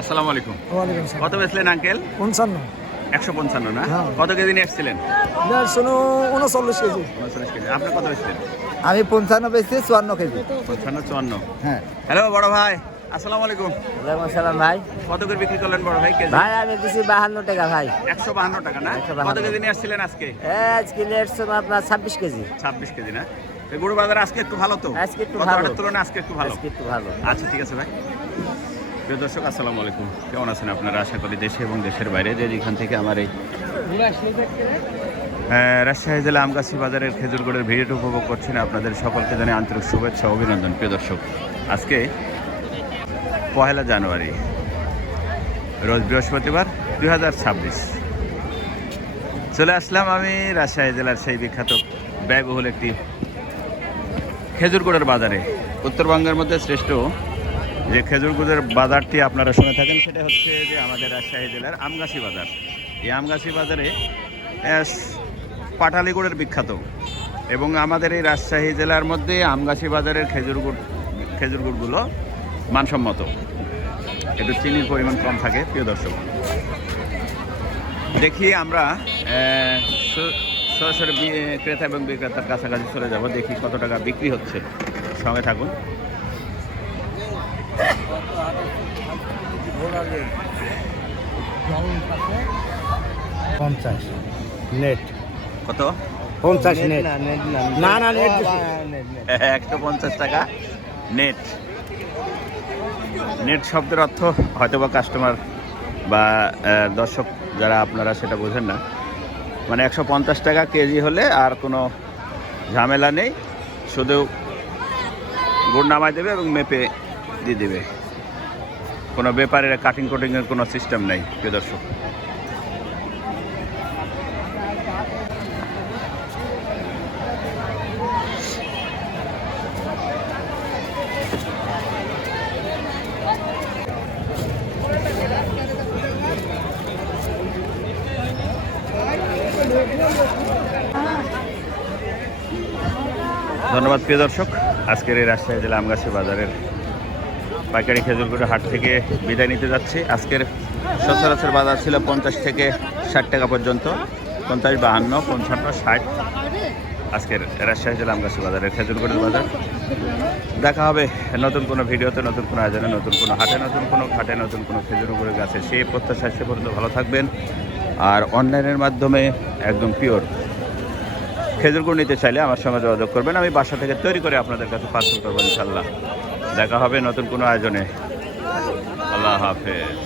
আসসালামু আলাইকুম। ওয়ালাইকুম সালাম। কত বেচলেন আঙ্কেল? 55। 155 না? হ্যাঁ। কত কেজি নিয়ে এসেছিলেন? 39 কেজি। 39 কেজি। আপনি কত বেচলেন? আমি 55 বেচছি 54 কেজি। 55 54। হ্যাঁ। হ্যালো বড় ভাই, আসসালামু আলাইকুম। ওয়ালাইকুম আসসালাম ভাই। কত করে বিক্রি করলেন বড় ভাই কেজি? ভাই আমি দিছি 52 টাকা ভাই। 152 টাকা না? 152 কত কেজি নিয়ে আসছিলেন আজকে? আজকে লেটস আপনার 26 কেজি। 26 কেজি না? এই গরু বাজার আজকে একটু ভালো তো? আজকে একটু গত ভালো। হাটের তুলনায় আজকে একটু ভালো। আজকে একটু ভালো। আচ্ছা ঠিক আছে ভাই। প্রিয় দর্শক আসসালামু আলাইকুম। কেমন আছেন আপনারা? আশা করি দেশে এবং দেশের বাইরে যে যেখান থেকে আমার এই রাজশাহী জেলা আমগাছি বাজারের খেজুর গুড়ের ভিডিওটি উপভোগ করছেন, আপনাদের সকলকে জানাই আন্তরিক শুভেচ্ছা অভিনন্দন। প্রিয় দর্শক, আজকে 1 জানুয়ারি, রোজ বৃহস্পতিবার 2026। চলে আসলাম আমি রাজশাহী জেলার সেই বিখ্যাত ব্যয়বহুল একটি খেজুর গুড়ের বাজারে। উত্তরবঙ্গের মধ্যে শ্রেষ্ঠ যে খেজুর গুড়ের বাজারটি আপনারা শুনে থাকেন সেটা হচ্ছে যে আমাদের রাজশাহী জেলার আমগাছি বাজার। এই আমগাছি বাজারে পাটালি গুড়ের বিখ্যাত, এবং আমাদের এই রাজশাহী জেলার মধ্যে আমগাছি বাজারের খেজুর গুড়গুলো মানসম্মত, একটু চিনির পরিমাণ কম থাকে। প্রিয় দর্শক, দেখি আমরা সরাসরি ক্রেতা এবং বিক্রেতার কাছাকাছি চলে যাব, দেখি কত টাকা বিক্রি হচ্ছে। সঙ্গে থাকুন। নেট কত? 50 নেট। না না নেট 150 টাকা নেট। নেট শব্দের অর্থ হয়তোবা কাস্টমার বা দর্শক যারা আপনারা সেটা বোঝেন না। মানে 150 টাকা কেজি হলে আর কোনো ঝামেলা নেই, শুধু গুড় নামাই দেবে এবং মেপে দিয়ে দেবে। কোনো ব্যাপারের কাটিং কোটিংয়ের কোনো সিস্টেম নেই। প্রিয় দর্শক, ধন্যবাদ। প্রিয় দর্শক, আজকের এই রাজশাহী জেলা আমগাছি বাজারের পাইকারি খেজুর গুড়ের হাট থেকে বিদায় নিতে যাচ্ছি। আজকের সচরাচর বাজার ছিল 50 থেকে 60 টাকা পর্যন্ত, 50, 52, 55, 60 আজকের রাজশাহী জেলা আমগাছি বাজারের খেজুর গুড়ের বাজার। দেখা হবে নতুন কোনো ভিডিওতে, নতুন কোনো আয়োজনে, নতুন কোনো হাটে, নতুন কোনো ঘাটে, নতুন কোনো খেজুর গুড়ের গাছে। সেই প্রত্যাশা সে পর্যন্ত ভালো থাকবেন। আর অনলাইনের মাধ্যমে একদম পিওর খেজুর গুড় নিতে চাইলে আমার সঙ্গে যোগাযোগ করবেন, আমি বাসা থেকে তৈরি করে আপনাদের কাছে পার্সেল করবো ইনশাল্লাহ। দেখা হবে নতুন কোনো আয়োজনে। আল্লাহ হাফেজ।